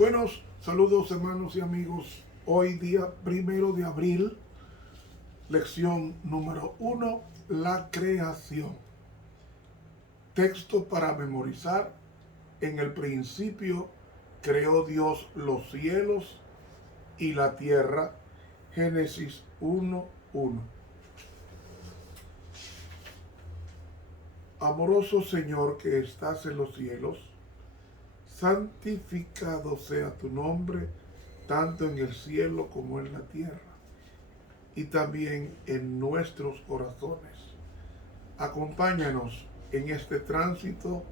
Buenos saludos, hermanos y amigos. Hoy día 1 de abril, lección número 1, la creación. Texto para memorizar. En el principio creó Dios los cielos y la tierra. Génesis 1:1. Amoroso Señor que estás en los cielos, santificado sea tu nombre, tanto en el cielo como en la tierra, y también en nuestros corazones. Acompáñanos en este tránsito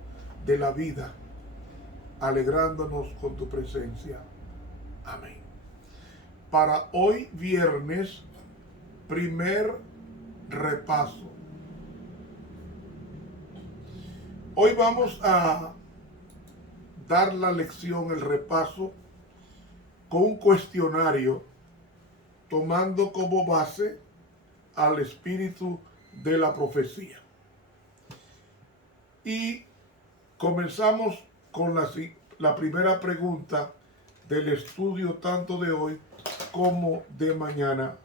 de la vida, alegrándonos con tu presencia. Amén. Para hoy viernes, primer repaso. Hoy vamos a dar la lección, el repaso, con un cuestionario, tomando como base al espíritu de la profecía. Y comenzamos con la primera pregunta del estudio tanto de hoy como de mañana,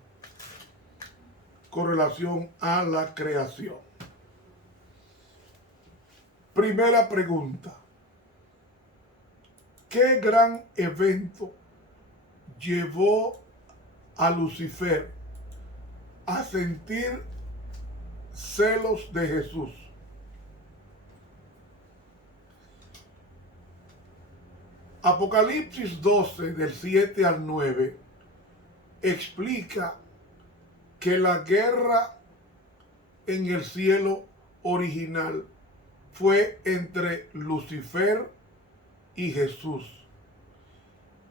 con relación a la creación. Primera pregunta: ¿qué gran evento llevó a Lucifer a sentir celos de Jesús? Apocalipsis 12, del 7 al 9, explica que la guerra en el cielo original fue entre Lucifer y Jesús.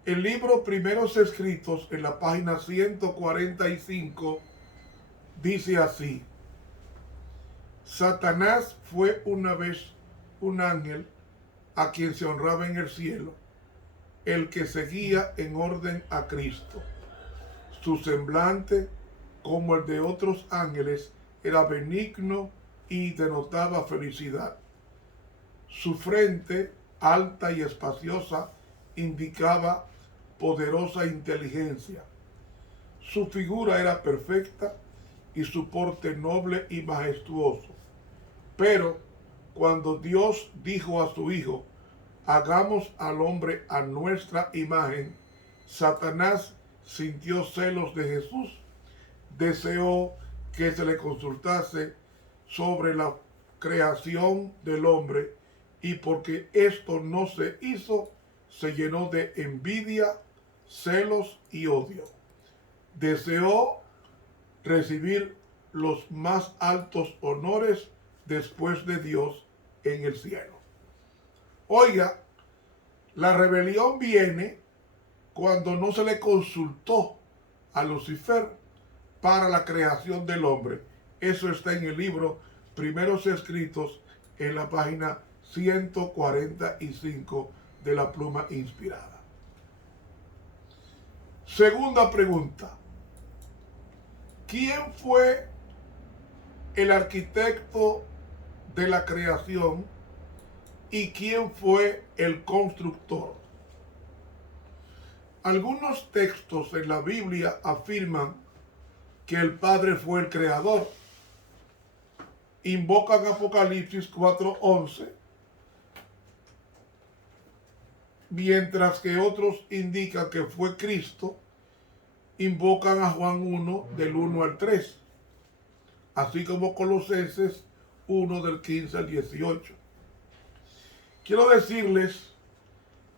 El libro Primeros Escritos, en la página 145, dice así: Satanás fue una vez un ángel a quien se honraba en el cielo, el que seguía en orden a Cristo. Su semblante, como el de otros ángeles, era benigno y denotaba felicidad. Su frente, alta y espaciosa, indicaba poderosa inteligencia. Su figura era perfecta y su porte noble y majestuoso. Pero cuando Dios dijo a su Hijo: hagamos al hombre a nuestra imagen, Satanás sintió celos de Jesús, deseó que se le consultase sobre la creación del hombre, y porque esto no se hizo, se llenó de envidia, celos y odio. Deseó recibir los más altos honores después de Dios en el cielo. Oiga, la rebelión viene cuando no se le consultó a Lucifer para la creación del hombre. Eso está en el libro Primeros Escritos, en la página 145 de la Pluma Inspirada. Segunda pregunta: ¿quién fue el arquitecto de la creación y quién fue el constructor? Algunos textos en la Biblia afirman que el Padre fue el creador. Invocan Apocalipsis 4:11, mientras que otros indican que fue Cristo. Invocan a Juan 1, del 1 al 3, así como Colosenses 1, del 15 al 18. Quiero decirles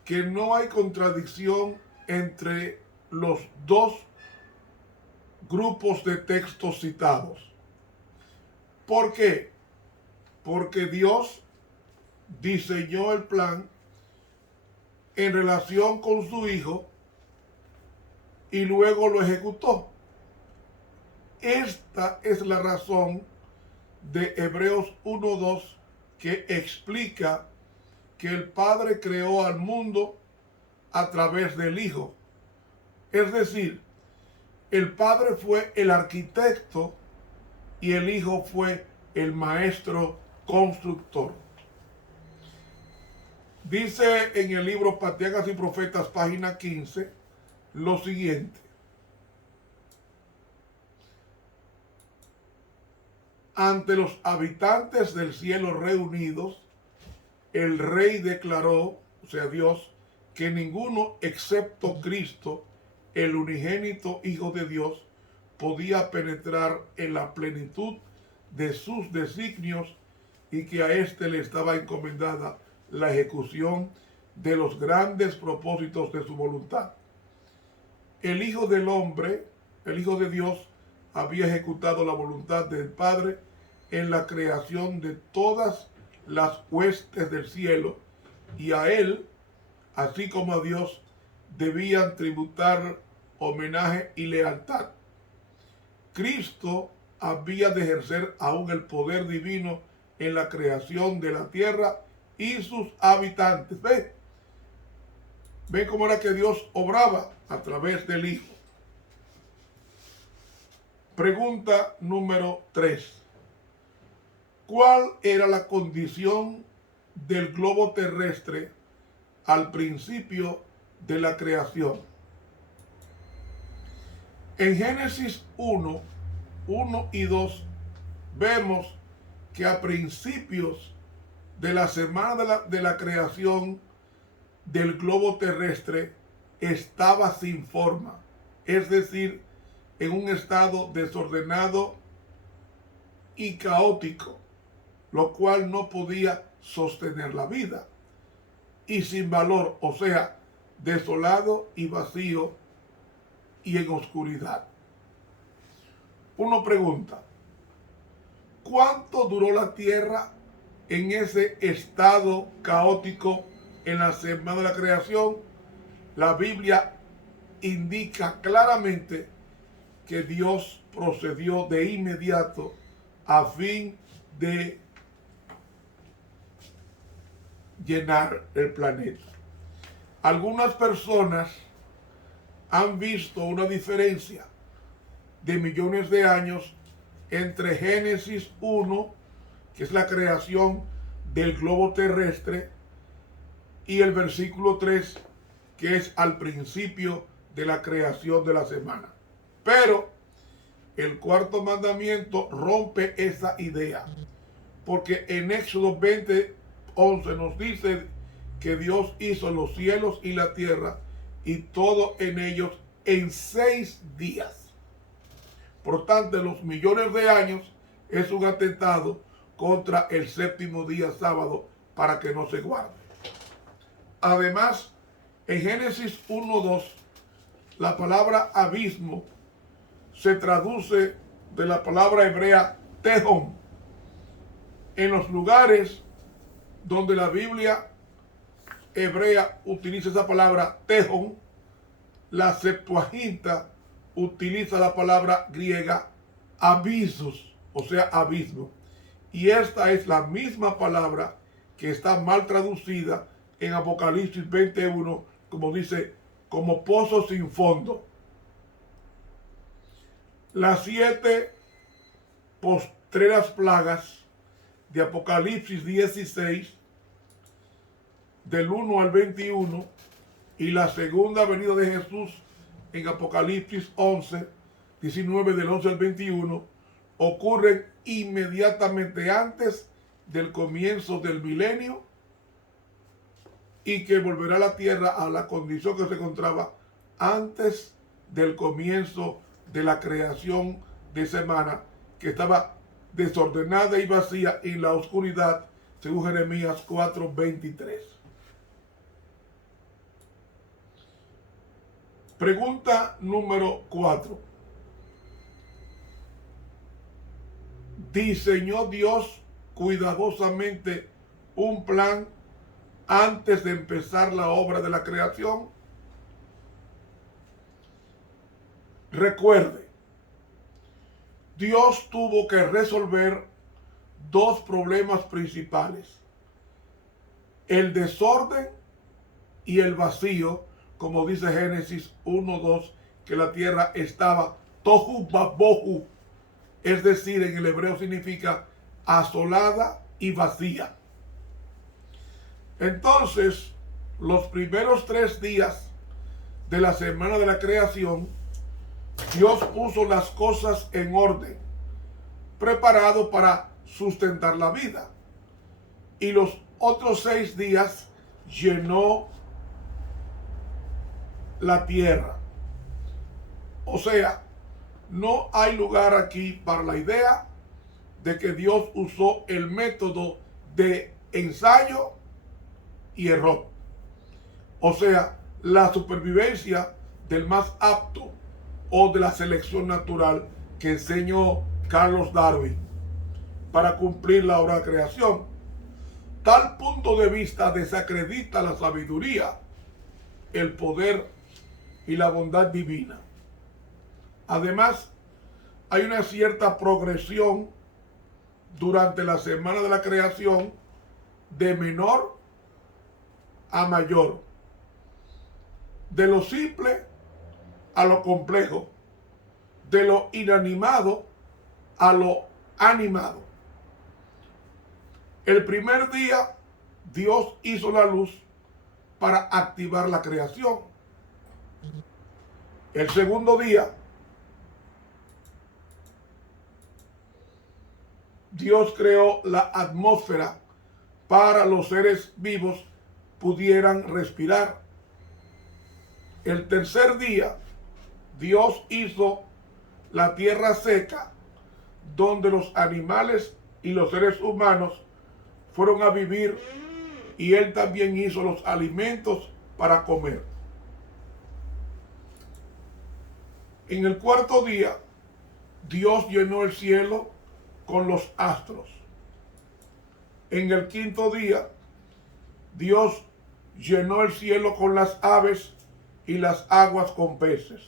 que no hay contradicción entre los dos grupos de textos citados. ¿Por qué? Porque Dios diseñó el plan en relación con su Hijo y luego lo ejecutó. Esta es la razón de Hebreos 1:2, que explica que el Padre creó al mundo a través del Hijo. Es decir, el Padre fue el arquitecto y el Hijo fue el maestro constructor. Dice en el libro Patriarcas y Profetas, página 15, lo siguiente. Ante los habitantes del cielo reunidos, el rey declaró, o sea Dios, que ninguno excepto Cristo, el unigénito Hijo de Dios, podía penetrar en la plenitud de sus designios y que a éste le estaba encomendada la ejecución de los grandes propósitos de su voluntad. El Hijo del Hombre, el Hijo de Dios, había ejecutado la voluntad del Padre en la creación de todas las huestes del cielo, y a él, así como a Dios, debían tributar homenaje y lealtad. Cristo había de ejercer aún el poder divino en la creación de la tierra y sus habitantes. ¿Ven cómo era que Dios obraba? A través del Hijo. Pregunta número 3. ¿Cuál era la condición del globo terrestre al principio de la creación? En Génesis 1 y 2 vemos que a principios de la semana de la creación del globo terrestre estaba sin forma, es decir, en un estado desordenado y caótico, lo cual no podía sostener la vida, y sin valor, o sea, desolado y vacío y en oscuridad. Uno pregunta, ¿cuánto duró la tierra en ese estado caótico en la semana de la creación? La Biblia indica claramente que Dios procedió de inmediato a fin de llenar el planeta. Algunas personas han visto una diferencia de millones de años entre Génesis 1, que es la creación del globo terrestre, y el versículo 3, que es al principio de la creación de la semana. Pero el cuarto mandamiento rompe esa idea, porque en Éxodo 20:11 nos dice que Dios hizo los cielos y la tierra y todo en ellos en 6 días. Por tanto, los millones de años es un atentado contra el séptimo día sábado para que no se guarde. Además, en Génesis 1:2, la palabra abismo se traduce de la palabra hebrea tehom. En los lugares donde la Biblia hebrea utiliza esa palabra tehom, la Septuaginta utiliza la palabra griega abissos, o sea, abismo. Y esta es la misma palabra que está mal traducida en Apocalipsis 21, como dice, como pozo sin fondo. Las 7 postreras plagas de Apocalipsis 16, del 1 al 21, y la segunda venida de Jesús en Apocalipsis 11, 19, del 11 al 21, ocurren inmediatamente antes del comienzo del milenio, y que volverá la tierra a la condición que se encontraba antes del comienzo de la creación de semana, que estaba desordenada y vacía en la oscuridad, según Jeremías 4:23. Pregunta número 4. ¿Diseñó Dios cuidadosamente un plan antes de empezar la obra de la creación? Recuerde, Dios tuvo que resolver 2 problemas principales: el desorden y el vacío, como dice Génesis 1:2, que la tierra estaba tohu babohu, es decir, en el hebreo significa asolada y vacía. Entonces, los primeros 3 días de la semana de la creación, Dios puso las cosas en orden, preparado para sustentar la vida. Y los otros 6 días llenó la tierra. O sea, no hay lugar aquí para la idea de que Dios usó el método de ensayo y error. O sea, la supervivencia del más apto o de la selección natural que enseñó Carlos Darwin para cumplir la obra de creación. Tal punto de vista desacredita la sabiduría, el poder y la bondad divina. Además, hay una cierta progresión durante la semana de la creación de menor a mayor, de lo simple a lo complejo, de lo inanimado a lo animado. El primer día, Dios hizo la luz para activar la creación. El segundo día, Dios creó la atmósfera para los seres vivos pudieran respirar. El tercer día, Dios hizo la tierra seca, donde los animales y los seres humanos fueron a vivir, y Él también hizo los alimentos para comer. En el cuarto día, Dios llenó el cielo con los astros. En el quinto día, Dios llenó el cielo con las aves y las aguas con peces.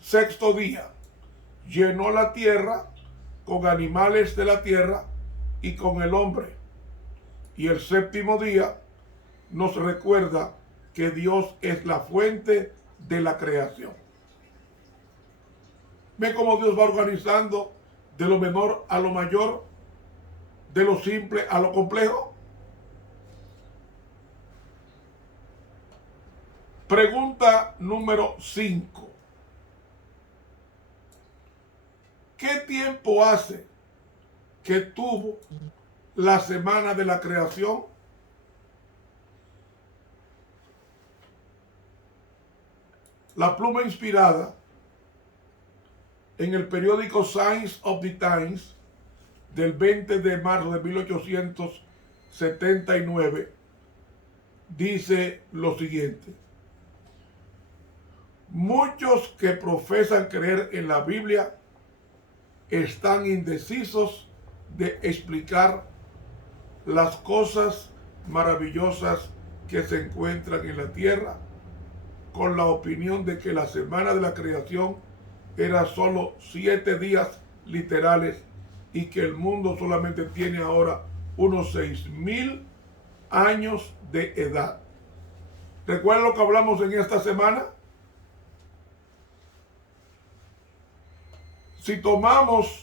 Sexto día, llenó la tierra con animales de la tierra y con el hombre. Y el séptimo día nos recuerda que Dios es la fuente de la creación. Ve cómo Dios va organizando de lo menor a lo mayor, de lo simple a lo complejo. Pregunta número 5. ¿Qué tiempo hace que tuvo la semana de la creación? La pluma inspirada en el periódico Signs of the Times del 20 de marzo de 1879 dice lo siguiente: muchos que profesan creer en la Biblia están indecisos de explicar las cosas maravillosas que se encuentran en la tierra, con la opinión de que la semana de la creación era solo 7 días literales y que el mundo solamente tiene ahora unos 6,000 años de edad. ¿Recuerdan lo que hablamos en esta semana? Si tomamos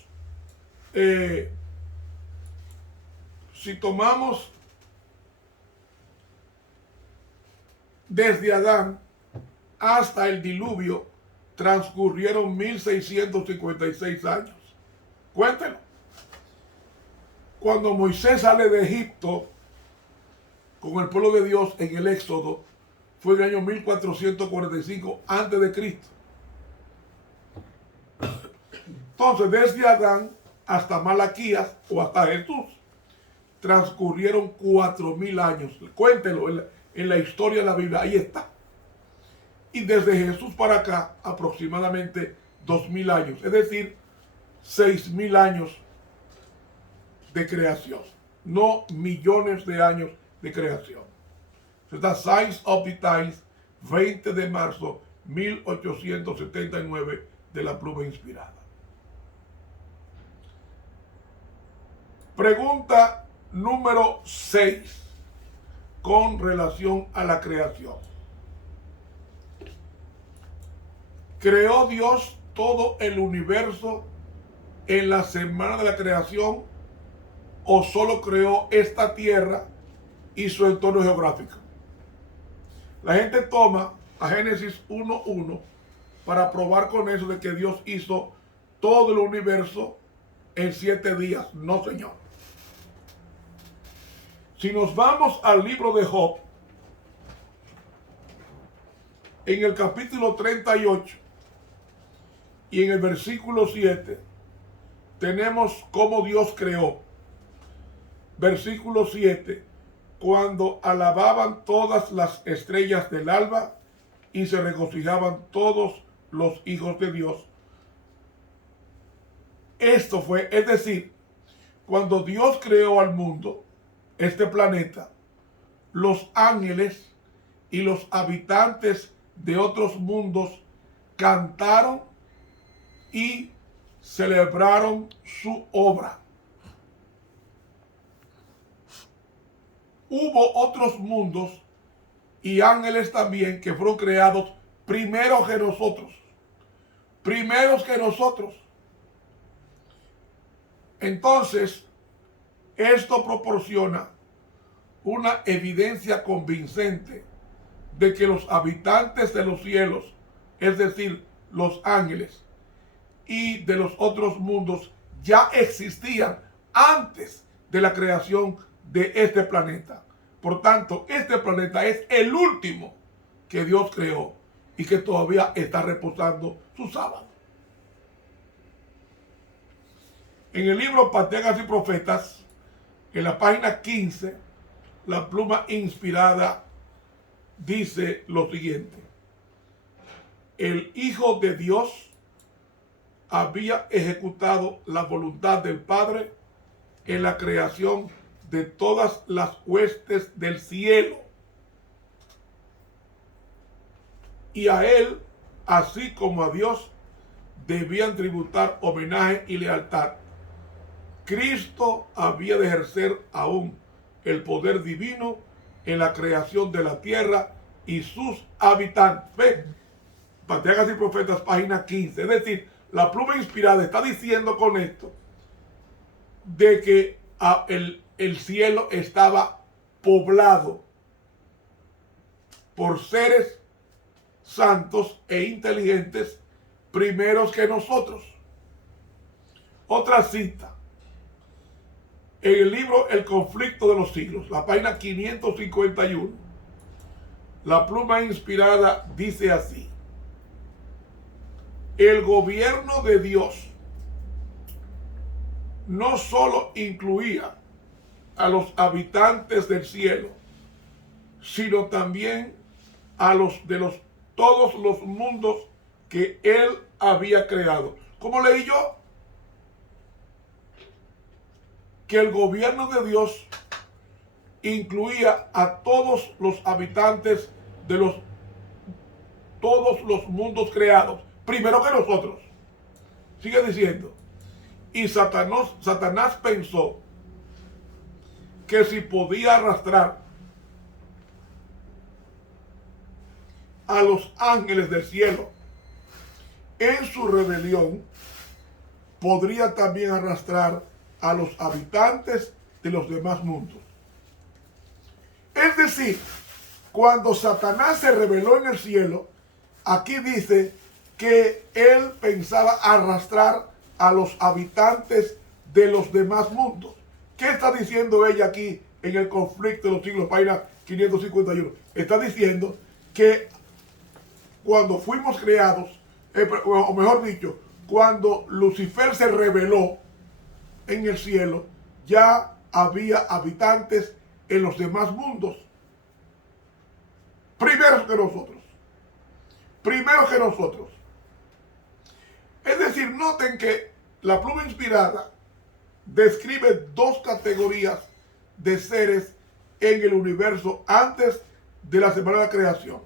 desde Adán hasta el diluvio, transcurrieron 1656 años. Cuéntenlo. Cuando Moisés sale de Egipto con el pueblo de Dios en el Éxodo, fue en el año 1445 antes de Cristo. Entonces, desde Adán hasta Malaquías o hasta Jesús, transcurrieron 4,000 años. Cuéntelo en la historia de la Biblia, ahí está. Y desde Jesús para acá, aproximadamente 2,000 años, es decir, 6,000 años de creación, no millones de años de creación. Está Signs of the Times, 20 de marzo 1879, de la pluma inspirada. Pregunta número 6, con relación a la creación. ¿Creó Dios todo el universo en la semana de la creación o solo creó esta tierra y su entorno geográfico. La gente toma a Génesis 1:1 para probar con eso de que Dios hizo todo el universo en 7 días. No, señor. Si nos vamos al libro de Job, en el capítulo 38 y en el versículo 7, tenemos cómo Dios creó. Versículo 7, cuando alababan todas las estrellas del alba y se regocijaban todos los hijos de Dios. Esto fue, es decir, cuando Dios creó al mundo, este planeta, los ángeles y los habitantes de otros mundos cantaron y celebraron su obra. Hubo otros mundos y ángeles también que fueron creados primero que nosotros. Primeros que nosotros. Entonces, esto proporciona una evidencia convincente de que los habitantes de los cielos, es decir, los ángeles y de los otros mundos, ya existían antes de la creación de este planeta. Por tanto, este planeta es el último que Dios creó y que todavía está reposando su sábado. En el libro Patriarcas y Profetas, en la página 15, la pluma inspirada dice lo siguiente: el Hijo de Dios había ejecutado la voluntad del Padre en la creación de todas las huestes del cielo. Y a él, así como a Dios, debían tributar homenaje y lealtad. Cristo había de ejercer aún el poder divino en la creación de la tierra y sus habitantes. ¿Ven? Patriarcas y Profetas, página 15. Es decir, la pluma inspirada está diciendo con esto de que el cielo estaba poblado por seres santos e inteligentes primeros que nosotros. Otra cita. En el libro El conflicto de los siglos, la página 551, la pluma inspirada dice así: el gobierno de Dios no solo incluía a los habitantes del cielo, sino también a los de todos los mundos que él había creado. ¿Cómo leí yo? Que el gobierno de Dios incluía a todos los habitantes de todos los mundos creados, primero que nosotros. Sigue diciendo: y Satanás pensó que si podía arrastrar a los ángeles del cielo en su rebelión, podría también arrastrar a los habitantes de los demás mundos. Es decir, cuando Satanás se rebeló en el cielo, aquí dice que él pensaba arrastrar a los habitantes de los demás mundos. ¿Qué está diciendo ella aquí en el conflicto de los siglos, página 551? Está diciendo que cuando fuimos creados, o mejor dicho, cuando Lucifer se rebeló en el cielo, ya había habitantes en los demás mundos. Primero que nosotros. Primero que nosotros. Es decir, noten que la pluma inspirada describe dos categorías de seres en el universo antes de la semana de la creación.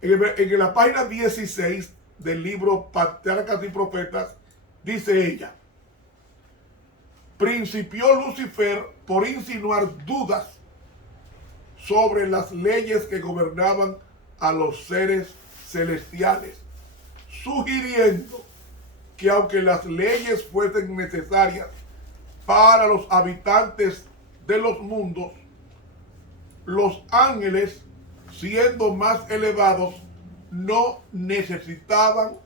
En la página 16 del libro Patriarcas y Profetas dice ella: principió Lucifer por insinuar dudas sobre las leyes que gobernaban a los seres celestiales, sugiriendo que aunque las leyes fuesen necesarias para los habitantes de los mundos, los ángeles, siendo más elevados, no necesitaban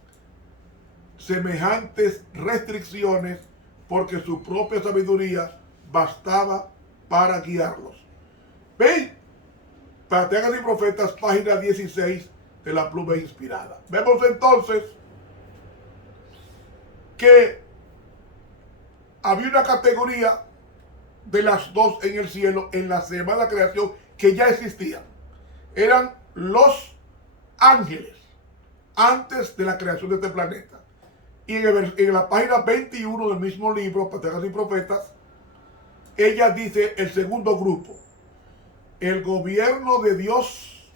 semejantes restricciones porque su propia sabiduría bastaba para guiarlos. ¿Ven? Patriarcas y Profetas, página 16 de la pluma inspirada. Vemos entonces que había una categoría de las dos en el cielo en la semana de creación que ya existían. Eran los ángeles antes de la creación de este planeta. Y en la página 21 del mismo libro, Patriarcas y Profetas, ella dice el segundo grupo. El gobierno de Dios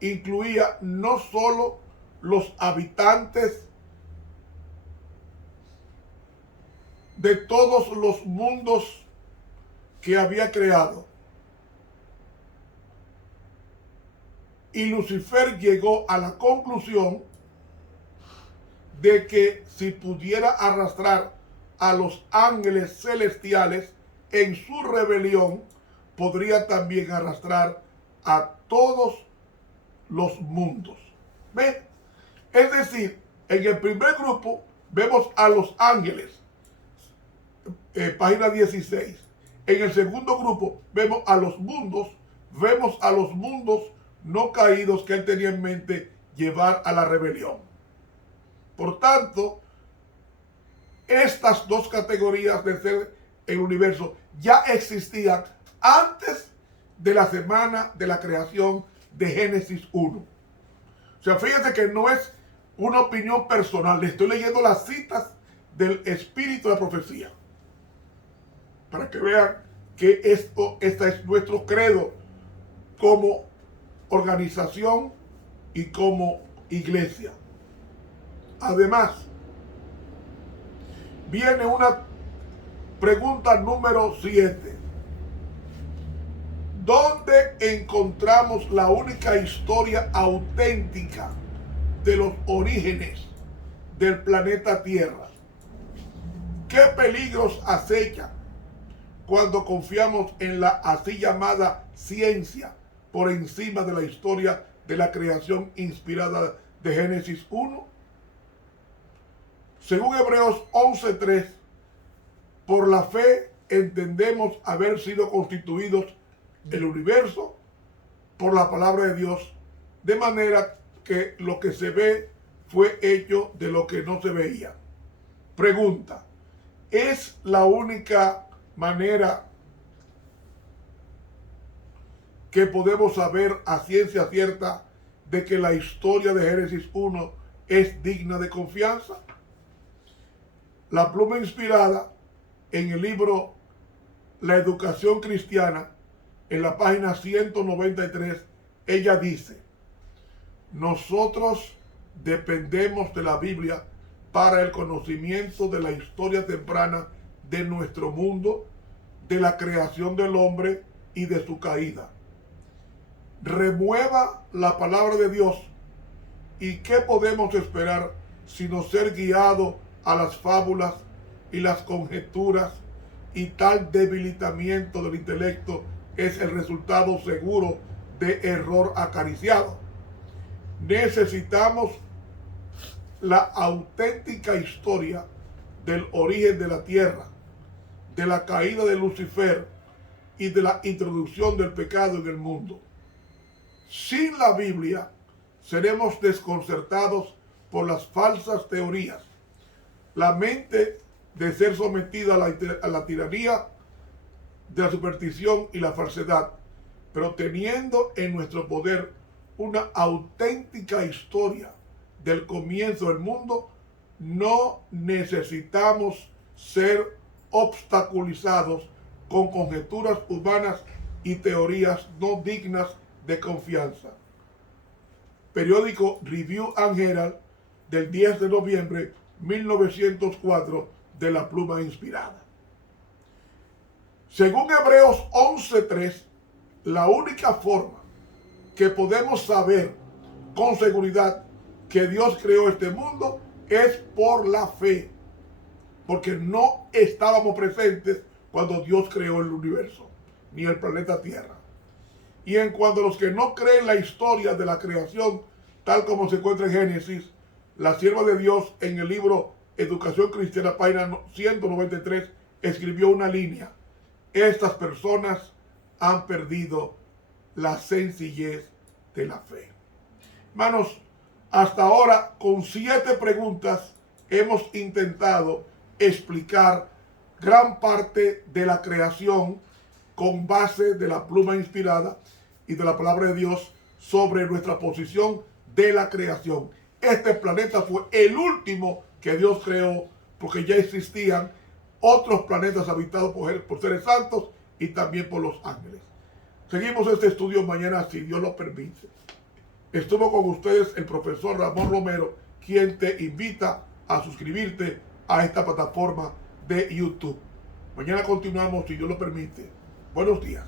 incluía no solo los habitantes de todos los mundos que había creado. Y Lucifer llegó a la conclusión de que si pudiera arrastrar a los ángeles celestiales en su rebelión, podría también arrastrar a todos los mundos. ¿Ven? Es decir, en el primer grupo vemos a los ángeles, página 16. En el segundo grupo vemos a los mundos no caídos que él tenía en mente llevar a la rebelión. Por tanto, estas dos categorías de ser en el universo ya existían antes de la semana de la creación de Génesis 1. O sea, fíjense que no es una opinión personal, le estoy leyendo las citas del espíritu de la profecía, para que vean que este es nuestro credo como organización y como iglesia. Además, viene una pregunta número 7. ¿Dónde encontramos la única historia auténtica de los orígenes del planeta Tierra? ¿Qué peligros acechan cuando confiamos en la así llamada ciencia por encima de la historia de la creación inspirada de Génesis 1? Según Hebreos 11:3, por la fe entendemos haber sido constituidos el universo por la palabra de Dios, de manera que lo que se ve fue hecho de lo que no se veía. Pregunta: ¿es la única manera que podemos saber a ciencia cierta de que la historia de Génesis 1 es digna de confianza? La pluma inspirada, en el libro La Educación Cristiana, en la página 193, ella dice: nosotros dependemos de la Biblia para el conocimiento de la historia temprana de nuestro mundo, de la creación del hombre y de su caída. Remueva la palabra de Dios, ¿y qué podemos esperar sino ser guiados a las fábulas y las conjeturas? Y tal debilitamiento del intelecto es el resultado seguro de error acariciado. Necesitamos la auténtica historia del origen de la tierra, de la caída de Lucifer y de la introducción del pecado en el mundo. Sin la Biblia seremos desconcertados por las falsas teorías. La mente de ser sometida a la tiranía de la superstición y la falsedad, pero teniendo en nuestro poder una auténtica historia del comienzo del mundo, no necesitamos ser obstaculizados con conjeturas humanas y teorías no dignas de confianza. Periódico Review and Herald del 10 de noviembre 1904 de la pluma inspirada. Según Hebreos 11:3, la única forma que podemos saber con seguridad que Dios creó este mundo es por la fe, porque no estábamos presentes cuando Dios creó el universo ni el planeta Tierra. Y en cuanto a los que no creen la historia de la creación, tal como se encuentra en Génesis, la sierva de Dios en el libro Educación Cristiana, página 193, escribió una línea: estas personas han perdido la sencillez de la fe. Hermanos, hasta ahora con 7 preguntas hemos intentado explicar gran parte de la creación con base de la pluma inspirada y de la palabra de Dios sobre nuestra posición de la creación. Este planeta fue el último que Dios creó, porque ya existían otros planetas habitados por seres santos y también por los ángeles. Seguimos este estudio mañana, si Dios lo permite. Estuvo con ustedes el profesor Ramón Romero, quien te invita a suscribirte a esta plataforma de YouTube. Mañana continuamos, si Dios lo permite. Buenos días.